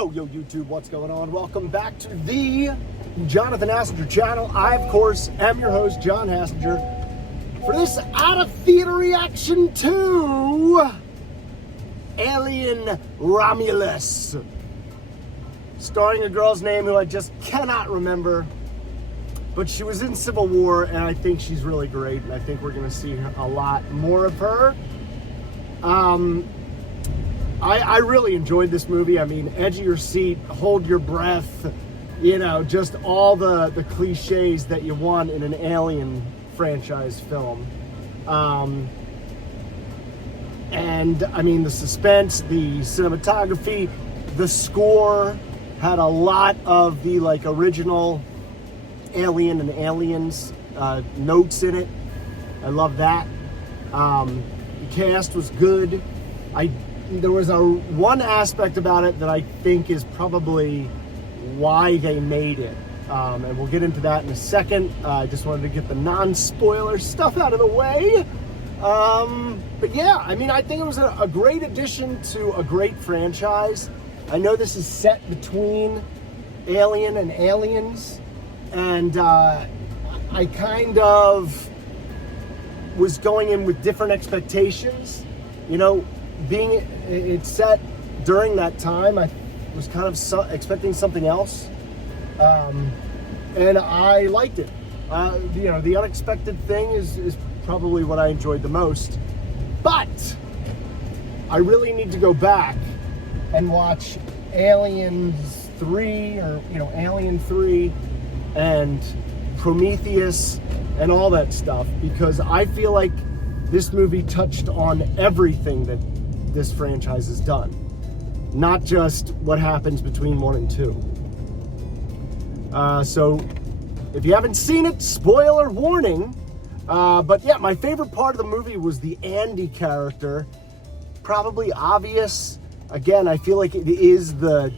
Yo, YouTube, what's going on? Welcome back to the Jonathan Hassinger channel. I, of course, am your host, John Hassinger, for this out-of-theater reaction to Alien Romulus, starring a girl's name who I just cannot remember, but she was in Civil War, and I think she's really great, and I think we're going to see a lot more of her. I really enjoyed this movie. I mean, edge of your seat, hold your breath, you know, just all the cliches that you want in an Alien franchise film. And I mean, the suspense, the cinematography, the score had a lot of the like original Alien and Aliens notes in it. I love that. The cast was good. There was one aspect about it that I think is probably why they made it. And we'll get into that in a second. I just wanted to get the non-spoiler stuff out of the way. But yeah, I mean, I think it was a great addition to a great franchise. I know this is set between Alien and Aliens, and I kind of was going in with different expectations. You know, being it's set during that time, I was kind of expecting something else, and I liked it. You know, the unexpected thing is probably what I enjoyed the most, but I really need to go back and watch Aliens 3, or, you know, Alien 3 and Prometheus and all that stuff, because I feel like this movie touched on everything that this franchise has done, not just what happens between 1 and 2. So if you haven't seen it, spoiler warning. But yeah, my favorite part of the movie was the Andy character. Probably obvious. Again, I feel like it is the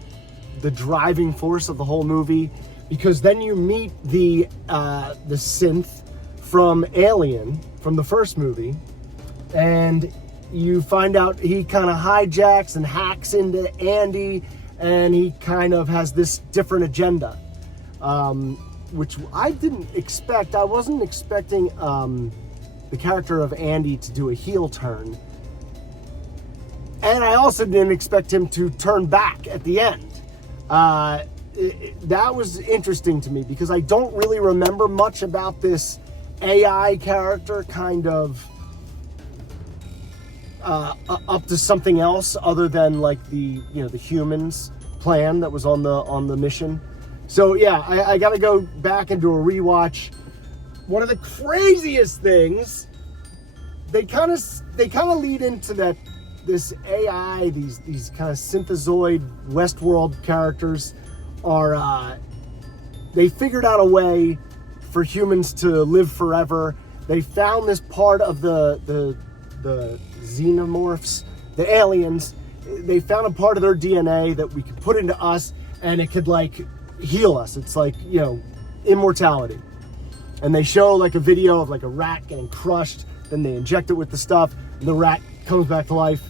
driving force of the whole movie, because then you meet the synth from Alien, from the first movie, and you find out he kind of hijacks and hacks into Andy, and he kind of has this different agenda, which I didn't expect. I wasn't expecting the character of Andy to do a heel turn, and I also didn't expect him to turn back at the end. That was interesting to me, because I don't really remember much about this AI character kind of up to something else other than like the humans plan that was on the mission. So yeah, I gotta go back and do a rewatch. One of the craziest things, they kind of lead into that this AI, these kind of synthezoid Westworld characters are they figured out a way for humans to live forever. They found this part of the xenomorphs, the aliens. They found a part of their DNA that we could put into us, and it could like heal us. It's like, you know, immortality. And they show like a video of like a rat getting crushed, then they inject it with the stuff, and the rat comes back to life,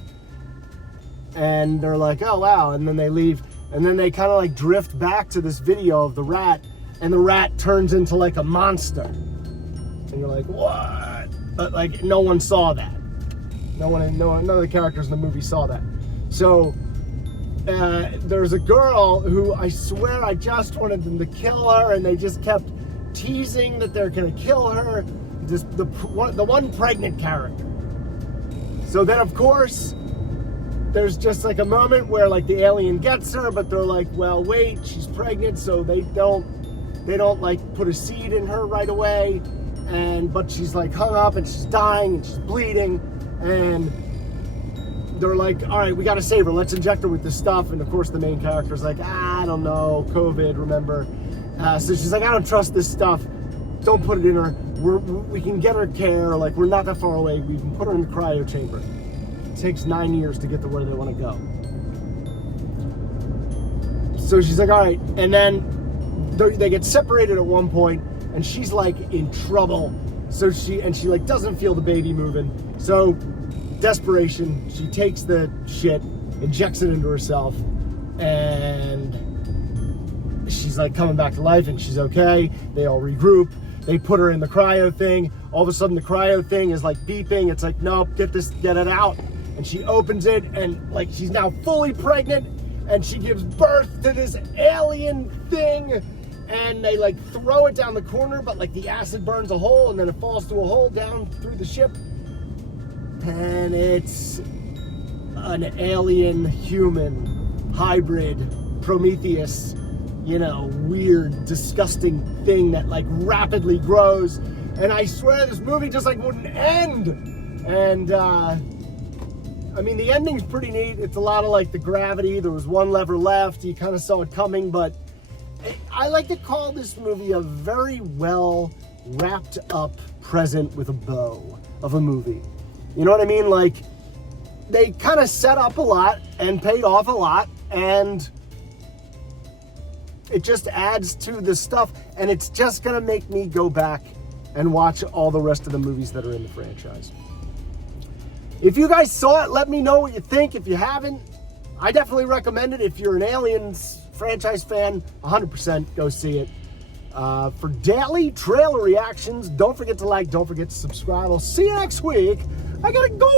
and they're like, oh wow, and then they leave, and then they kind of like drift back to this video of the rat, and the rat turns into like a monster, and you're like, what? But like, no one saw that. None of the characters in the movie saw that. So there's a girl who I swear I just wanted them to kill her, and they just kept teasing that they're gonna kill her. Just the one pregnant character. So then of course there's just like a moment where like the alien gets her, but they're like, well wait, she's pregnant, so they don't like put a seed in her right away, but she's like hung up and she's dying and she's bleeding. And they're like, all right, we got to save her. Let's inject her with this stuff. And of course, the main character's like, I don't know, COVID, remember? So she's like, I don't trust this stuff. Don't put it in her. We can get her care. Like, we're not that far away. We can put her in the cryo chamber. It takes 9 years to get to where they want to go. So she's like, all right. And then they get separated at one point, and she's like in trouble. So she like doesn't feel the baby moving. So desperation, she takes the shit, injects it into herself, and she's like coming back to life and she's okay. They all regroup. They put her in the cryo thing. All of a sudden the cryo thing is like beeping. It's like, nope, get it out. And she opens it and like she's now fully pregnant and she gives birth to this alien thing. And they like throw it down the corner, but like the acid burns a hole and then it falls through a hole down through the ship. And it's an alien human hybrid Prometheus, you know, weird, disgusting thing that like rapidly grows. And I swear this movie just like wouldn't end. And I mean, the ending's pretty neat. It's a lot of like the gravity. There was one lever left. You kind of saw it coming, but I like to call this movie a very well wrapped up present with a bow of a movie. You know what I mean? Like, they kind of set up a lot and paid off a lot, and it just adds to the stuff, and it's just gonna make me go back and watch all the rest of the movies that are in the franchise. If you guys saw it, let me know what you think. If you haven't, I definitely recommend it. If you're an Aliens franchise fan, 100% go see it. For daily trailer reactions, don't forget to like, don't forget to subscribe. I'll see you next week. I gotta go.